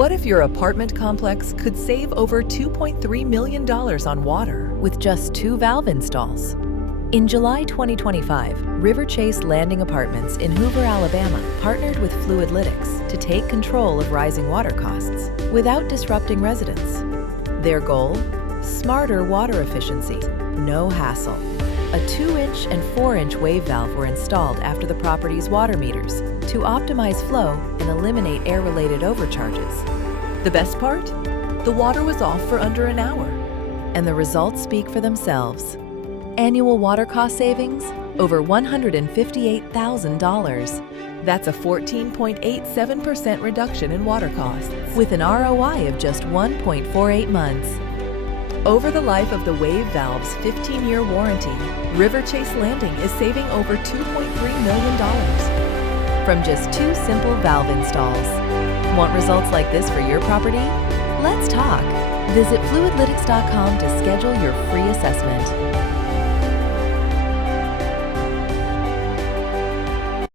What if your apartment complex could save over $2.3 million on water with just 2 valve installs? In July 2025, Riverchase Landing Apartments in Hoover, Alabama partnered with FluidLytix to take control of rising water costs without disrupting residents. Their goal? Smarter water efficiency, no hassle. A 2-inch and 4-inch wave valve were installed after the property's water meters to optimize flow and eliminate air-related overcharges. The best part? The water was off for under an hour, and the results speak for themselves. Annual water cost savings? Over $158,000. That's a 14.87% reduction in water costs, with an ROI of just 1.48 months. Over the life of the wave valve's 15-year warranty, Riverchase Landing is saving over $2.3 million from just 2 simple valve installs. Want results like this for your property? Let's talk. Visit FluidLytix.com to schedule your free assessment.